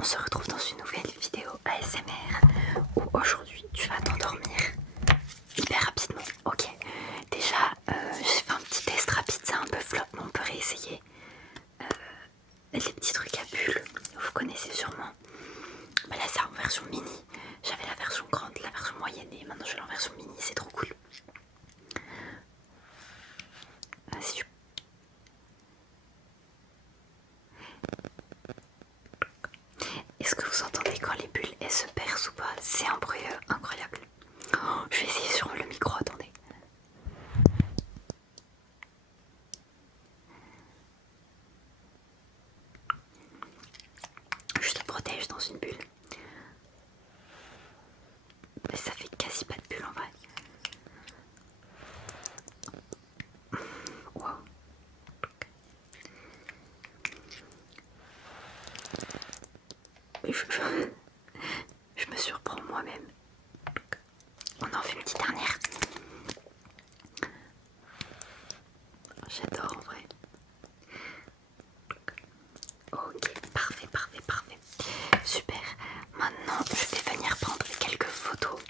on se retrouve dans une nouvelle vidéo ASMR où aujourd'hui tu vas t'endormir hyper rapidement. Ok, déjà j'ai fait un petit test rapide, c'est un peu flop mais on peut réessayer. Les petits trucs à bulles, vous connaissez sûrement. Bah là c'est en version mini, j'avais la version grande, la version moyenne et maintenant j'ai la version mini, c'est trop cool. Si tu... Est-ce que vous entendez quand les bulles elles se percent ou pas? C'est un bruit incroyable. Oh, je vais essayer sur le micro, attendez. Je te protège dans une bulle. Mais ça fait quasi pas de bulle en vrai. Wow. Je me surprends moi-même. On en fait une petite dernière. J'adore en vrai. Ok, parfait, parfait, parfait. Super. Maintenant, je vais venir prendre quelques photos.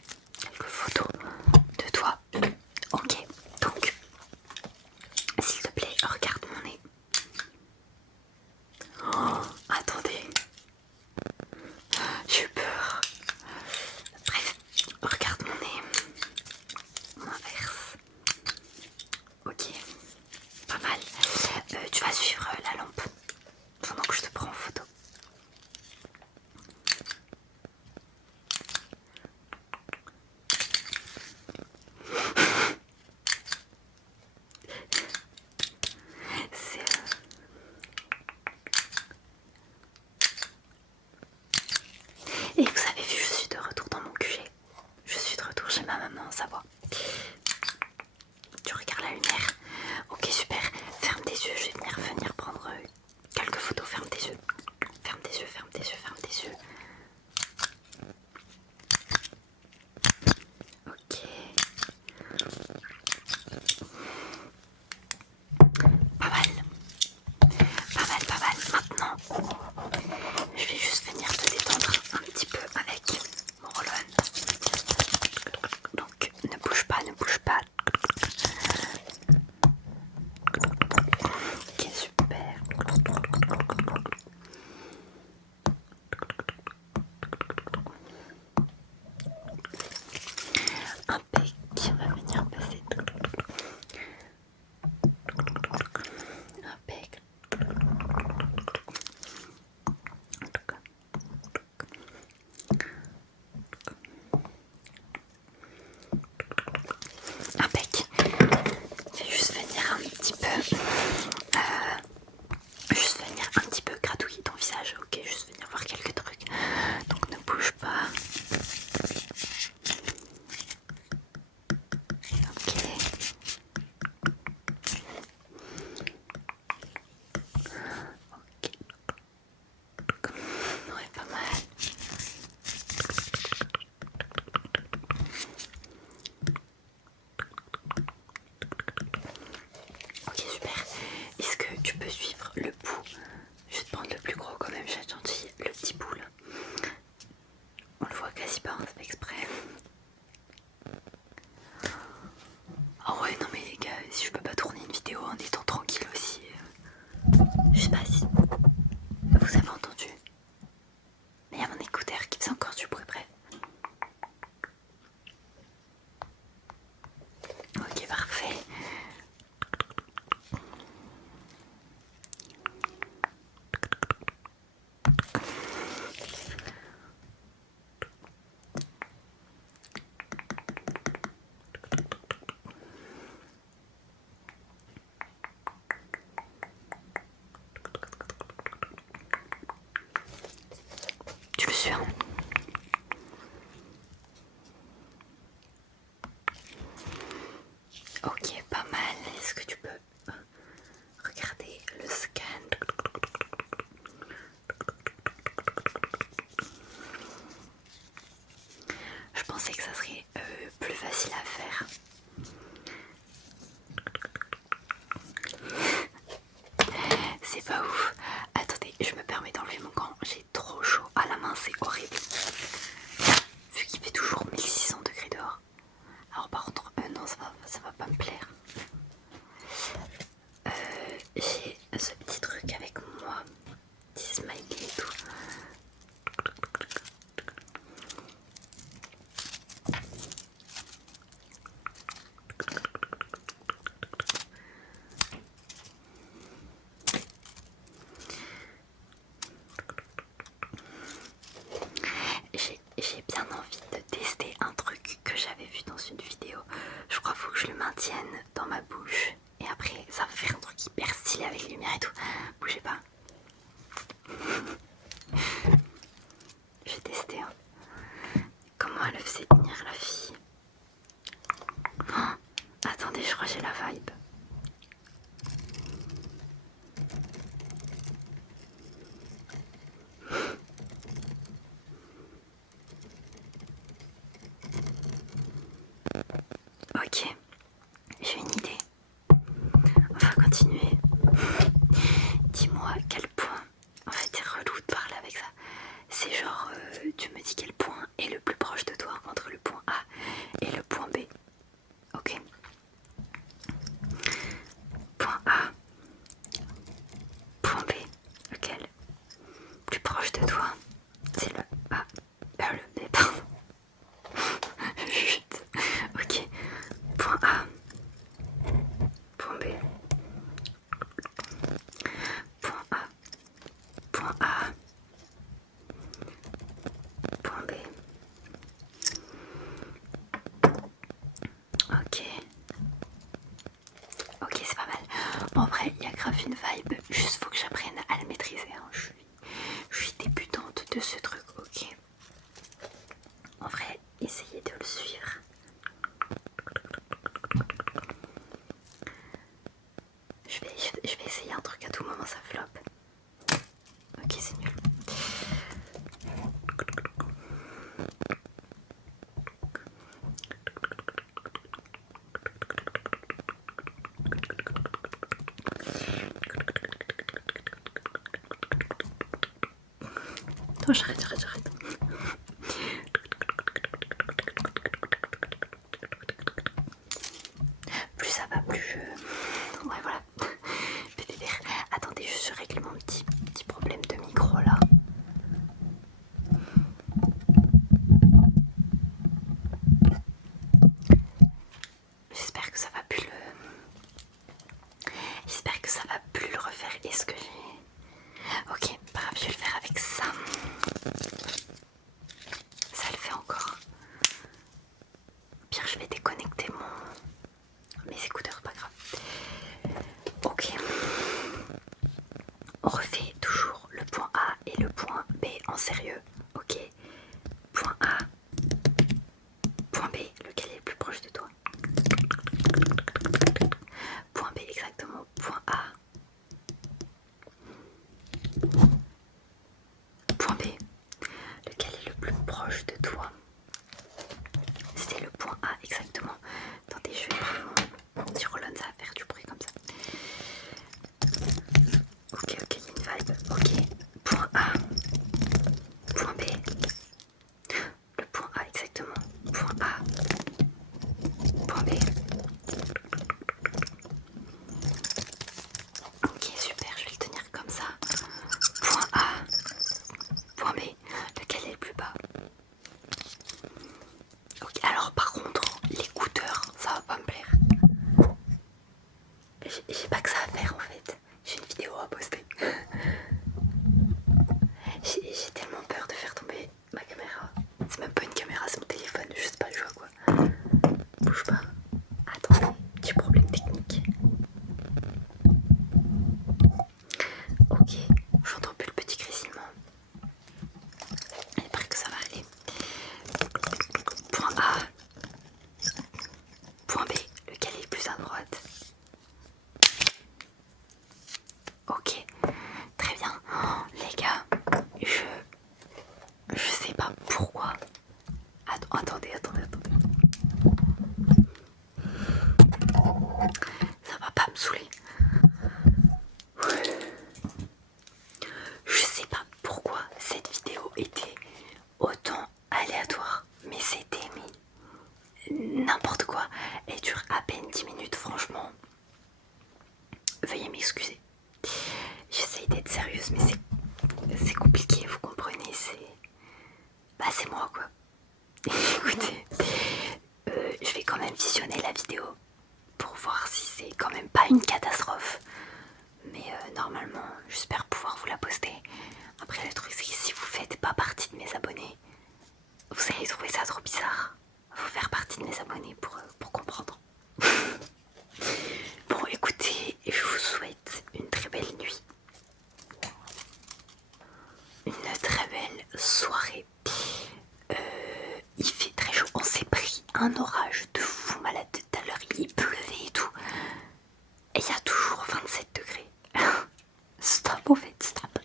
Quelques photos de toi. Ok, donc, s'il te plaît, regarde mon nez. Oh, attendez. J'ai eu peur. Bref, regarde mon nez. On inverse. Ok, pas mal. Tu vas suivre la lampe pendant que je te prends en photo. C'est... Et vous avez vu, je suis de retour dans mon QG. Je suis de retour chez ma maman en Savoie. Tu regardes la lumière. Ok, super. Ferme tes yeux, je vais venir prendre quelques photos. Ferme tes yeux. Ferme tes yeux, ferme tes yeux, ferme tes yeux. Ok. Pas mal. Pas mal, pas mal. Maintenant, je vais juste venir te détendre un petit peu avec mon roll-on. Donc, ne bouge pas, ne bouge pas. Ok, super. Impec, on va venir passer. Impec. Impec. Je vais juste venir un petit peu. Juste venir un petit peu gratouiller ton visage. Ok, juste venir voir quelques trucs. Donc ne bouge pas. Ok. Ok. Ouais, pas mal. Ok, super. Est-ce que tu peux suivre le bout? Je vais te prendre le plus gros quand même, j'ai gentil. Le petit bout là. On le voit quasi pas, c'est pas exprès. Ah ouais, non mais les gars, si je peux pas tourner une vidéo en étant tranquille aussi. Je sais pas si vous avez entendu. Mais il y a mon écouteur qui faisait encore du bruit, bref. Ok, parfait. Tu le suis, hein? Ok, pas mal. Est-ce que tu peux regarder le scan? Je pensais que ça serait plus facile à faire. C'est pas ouf. Attendez, je me permets d'enlever mon gant. J'ai trop chaud. Ah c'est horrible. Vu qu'il fait toujours 1600 degrés dehors. Alors par contre, non, ça va pas me plaire. J'ai ce petit truc avec moi, petit smiley et tout. J'ai bien envie de tester un truc que j'avais vu dans une vidéo. Je crois qu'il faut que je le maintienne dans ma bouche. Et après, ça va faire un truc hyper stylé avec les lumières et tout. Bougez pas. Je vais tester. Hein. Comment elle faisait tenir la fille. Oh, attendez, je crois que j'ai la vibe. Ok, j'ai une idée. On va continuer. Dis-moi quel point. En fait, c'est relou de parler avec ça. C'est genre, tu me dis quel point est le plus proche de toi entre le point A et le point B. Ok. Point A. Point B. Lequel? Plus proche de toi. C'est le A. Le B, pardon. Chut. Ok. Point A. Point B. Point A. Point A. Point B. Ok. Ok, c'est pas mal. Bon, après, il y a grave une vibe. Juste faut que j'apprenne à le maîtriser. Hein. Je suis débutante de ce truc. Ok. En vrai, essayez de le suivre. Je vais essayer un truc à tout moment, ça floppe. Ok, c'est nul. Oh, j'arrête. Plus ça va, plus je... Ouais, voilà. PDR. Attendez, je règle mon petit problème de micro là. J'espère que ça va plus le... J'espère que ça va plus le refaire. Est-ce que j'ai... Ok, pas grave, je vais le faire avec ça. une très belle soirée. Il fait très chaud, on s'est pris un orage de fou malade tout à l'heure, il pleuvait et tout. Et il y a toujours 27 degrés. Stop en fait, stop.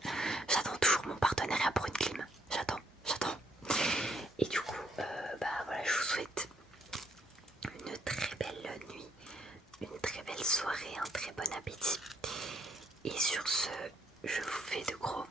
J'attends toujours mon partenariat pour une clim. J'attends. Et du coup, voilà, je vous souhaite une très belle nuit, une très belle soirée, un très bon appétit. Et sur ce, je vous fais de gros